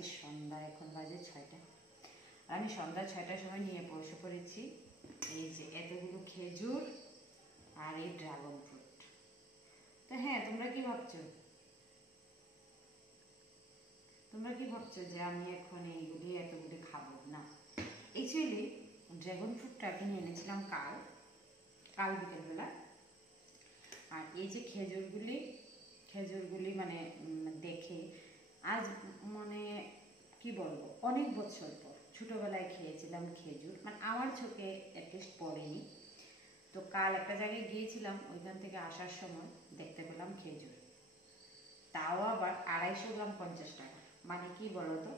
আজকে সন্ধ্যা, এখন বাজে 6টা। আমি সন্ধ্যা 6টার সময় নিয়ে বসে পড়েছি এই যে এতগুলো খেজুর আর এই ড্রাগন ফ্রুট। তো হ্যাঁ, তোমরা কি ভাবছো যে আমি এখন এইগুলি এতগুলি খাবো? না, অ্যাকচুয়ালি ড্রাগন ফ্রুটটা কিনে এনেছিলাম কাল বিকেলবেলা। আর এই যে খেজুরগুলি মানে দেখে আজ মানে কি বলবো, অনেক বছর পর ছোটবেলায় খেয়েছিলাম খেজুর, মানে আমার চোখে অ্যাটলিস্ট পড়েনি। তো কাল একটা জায়গায় গিয়েছিলাম, ওইখান থেকে আসার সময় দেখতে পেলাম খেজুর, তাও আবার 250 গ্রাম 50 টাকা। মানে কি বলো তো,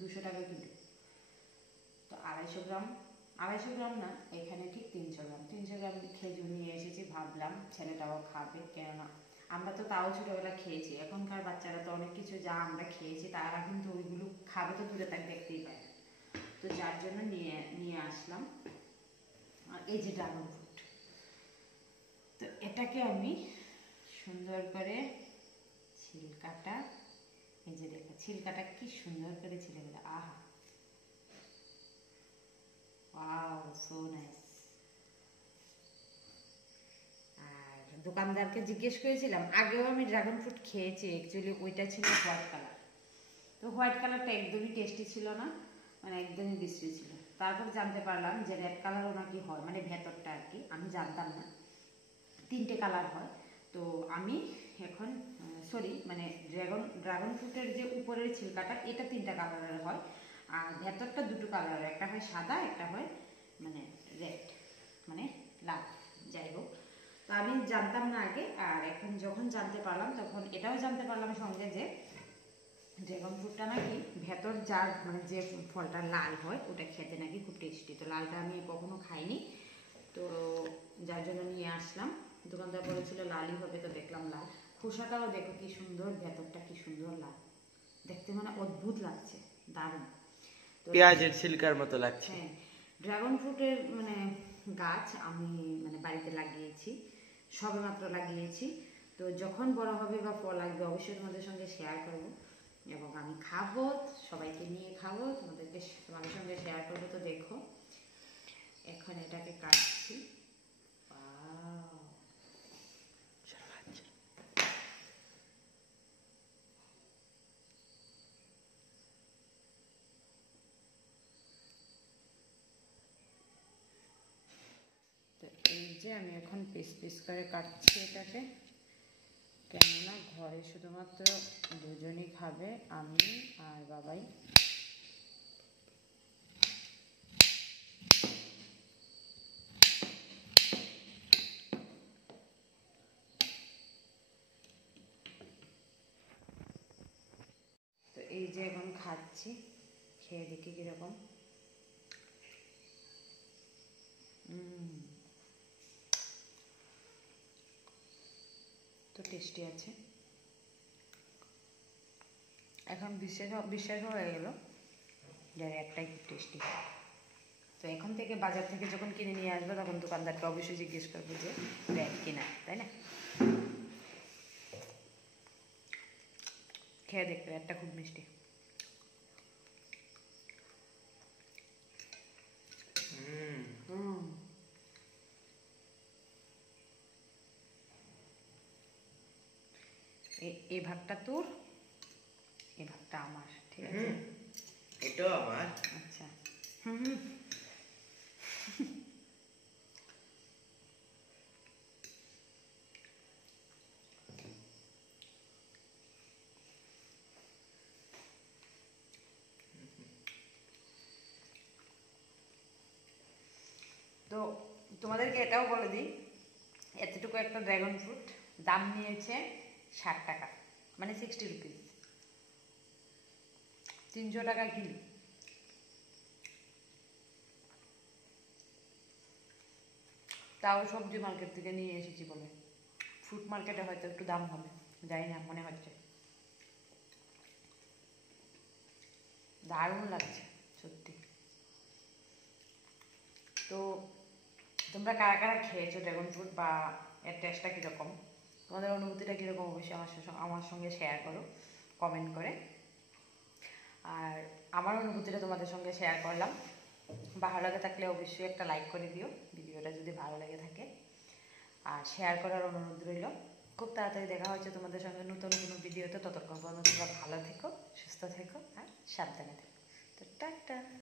200 টাকা কিলো। তো 250 গ্রাম না, এখানে ঠিক 300 গ্রাম খেজুর নিয়ে এসেছি। ভাবলাম ছেলেটাও খাবে, কেননা আমরা তো তাও ছোটোবেলা খেয়েছি। এখনকার বাচ্চারা তো অনেক কিছু যা আমরা খেয়েছি তারা কিন্তু ওইগুলো খাবে তো দূরে তাকে দেখতেই পায় না। তো যার জন্য নিয়ে আসলাম। আর এই যে ড্রাগন ফ্রুট, তো এটাকে আমি সুন্দর করে ছিলকাটা, এই যে দেখো ছিলকাটা কি সুন্দর করে ছিলে গেলে, আহা ওয়াও, সো নাইস। আর দোকানদারকে জিজ্ঞেস করেছিলাম, আগেও আমি ড্রাগন ফ্রুট খেয়েছি, অ্যাকচুয়ালি ওইটা ছিল হোয়াইট কালার। তো হোয়াইট কালারটা একদমই টেস্টি ছিল না, মানে একদমই বিশ্রী ছিল। তারপর জানতে পারলাম যে রেড কালারও নাকি হয়, মানে ভেতরটা আর কি, আমি জানতাম না। 3টে কালার হয়। তো আমি এখন মানে ড্রাগন ফ্রুটের যে উপরের ছিলকাটা, এটা 3টা কালারের হয়। আর ভেতরটা 2টো কালারের, একটা হয় সাদা, একটা হয় মানে রেড, মানে লাল। যাই হোক, তো আমি জানতাম না আগে। আর এখন যখন জানতে পারলাম, তখন এটাও জানতে পারলাম সঙ্গে যে ড্রাগন ফ্রুটটা নাকি ভেতর যার মানে যে ফলটা লাল হয়, ওটা খেতে নাকি খুব টেস্টি। তো লালটা আমি কখনো খাইনি, তো যার জন্য নিয়ে আসলাম। দোকানদার বলেছিল লালই হবে, তো দেখলাম লাল। খোসাটাও দেখো কি সুন্দর, ভেতরটা কি সুন্দর লাল, দেখতে মানে অদ্ভুত লাগছে, দারুণ। তো পেঁয়াজের ছিলকার মতো লাগছে। হ্যাঁ, ড্রাগন ফ্রুটের মানে গাছ আমি মানে বাড়িতে লাগিয়েছি, সবেমাত্র লাগিয়েছি। তো যখন বড় হবে বা ফল আসবে, অবশ্যই তোমাদের সঙ্গে শেয়ার করব, এবং আমি খাবো, সবাইকে নিয়ে খাবো, তোমাদের সঙ্গে শেয়ার করবো। তো দেখো এখন এটাকে কাটছি। তো এই যে আমি এখন পিস করে কাটছি এটাকে, কেননা ঘরে শুধুমাত্র দুজনই খাবে, আমি আর বাবাই। তো এই যে এখন খাচ্ছি, খেয়ে দেখি কিরকম। তো টেস্টি আছে। এখন বিশ্বাস হয়ে গেল যে একটাই খুব টেস্টি। তো এখন থেকে বাজার থেকে যখন কিনে নিয়ে আসবো, তখন দোকানদারকে অবশ্যই জিজ্ঞেস করবো যে ব্যাগ কিনা, তাই না? খেয়ে দেখতে, একটা খুব মিষ্টি। এই ভাগটা তোর, এই ভাগটা আমার, ঠিক আছে? এটাও আমার। আচ্ছা। তো তোমাদেরকে এটাও বলে দিই, এতটুকু একটা ড্রাগন ফ্রুট দাম নিয়েছে 60 টাকা, মানে 60 রুপিস, 300 টাকা কিলো। তাও সবজি মার্কেট থেকে নিয়ে এসেছি বলে, ফ্রুট মার্কেটে হয়তো একটু দাম হবে, জানি না, মনে হচ্ছে। দারুণ লাগছে সত্যি। তো তোমরা কারা কারা খেয়েছো ড্রাগন ফ্রুট, বা এর টেস্টটা কীরকম, তোমাদের অনুভূতিটা কীরকম, অবশ্যই আমার সঙ্গে শেয়ার করো কমেন্ট করে। আর আমার অনুভূতিটা তোমাদের সঙ্গে শেয়ার করলাম। ভালো লাগে থাকলে অবশ্যই একটা লাইক করে দিও ভিডিওটা যদি ভালো লেগে থাকে, আর শেয়ার করার অনুরোধ রইল। খুব তাড়াতাড়ি দেখা হচ্ছে তোমাদের সঙ্গে নতুন কোনো ভিডিওতে। ততক্ষণ পর্যন্ত তোমরা ভালো থেকো, সুস্থ থেকো আর সাবধানে থেকো। তো টাটা।